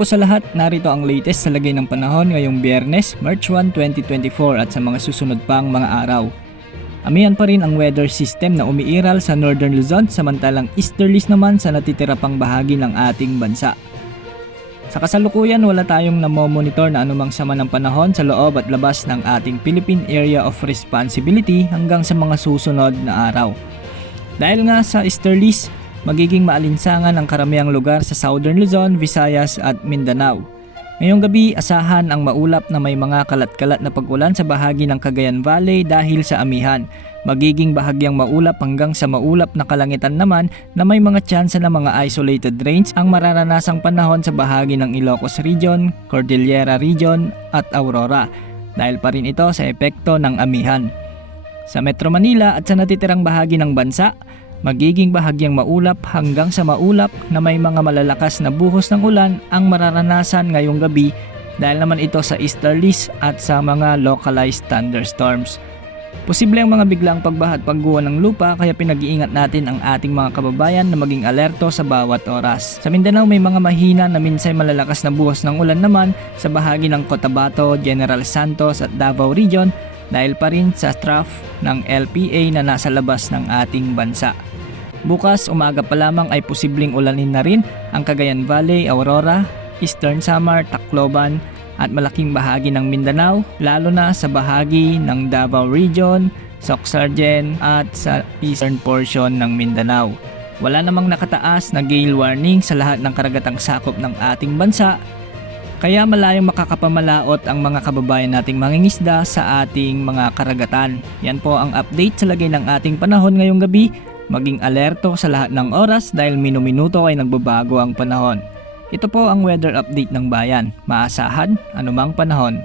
po sa lahat, narito ang latest sa lagay ng panahon ngayong Biyernes, March 1, 2024 at sa mga susunod pang mga araw. Amihan pa rin ang weather system na umiiral sa Northern Luzon samantalang easterlies naman sa natitira pang bahagi ng ating bansa. Sa kasalukuyan wala tayong namomonitor na anumang sama ng panahon sa loob at labas ng ating Philippine Area of Responsibility hanggang sa mga susunod na araw. Dahil nga sa easterlies, magiging maalinsangan ang karamihang lugar sa Southern Luzon, Visayas at Mindanao. Ngayong gabi, asahan ang maulap na may mga kalat-kalat na pag-ulan sa bahagi ng Cagayan Valley dahil sa amihan. Magiging bahagyang maulap hanggang sa maulap na kalangitan naman na may mga tsansa na mga isolated rains ang mararanasang panahon sa bahagi ng Ilocos Region, Cordillera Region at Aurora dahil pa rin ito sa epekto ng amihan. Sa Metro Manila at sa natitirang bahagi ng bansa, magiging bahagyang maulap hanggang sa maulap na may mga malalakas na buhos ng ulan ang mararanasan ngayong gabi dahil naman ito sa easterlies at sa mga localized thunderstorms. Posible ang mga biglang pagbaha at pagguho ng lupa kaya pinag-iingat natin ang ating mga kababayan na maging alerto sa bawat oras. Sa Mindanao may mga mahina na minsay malalakas na buhos ng ulan naman sa bahagi ng Cotabato, General Santos at Davao Region dahil pa rin sa trough ng LPA na nasa labas ng ating bansa. Bukas umaga pa lamang ay posibleng ulanin na rin ang Cagayan Valley, Aurora, Eastern Samar, Tacloban at malaking bahagi ng Mindanao lalo na sa bahagi ng Davao Region, Soxargen at sa eastern portion ng Mindanao. Wala namang nakataas na gale warning sa lahat ng karagatang sakop ng ating bansa kaya malayong makakapamalaot ang mga kababayan nating mangingisda sa ating mga karagatan. Yan po ang update sa lagay ng ating panahon ngayong gabi. Maging alerto sa lahat ng oras dahil minu-minuto ay nagbabago ang panahon. Ito po ang weather update ng bayan. Maasahan anumang panahon.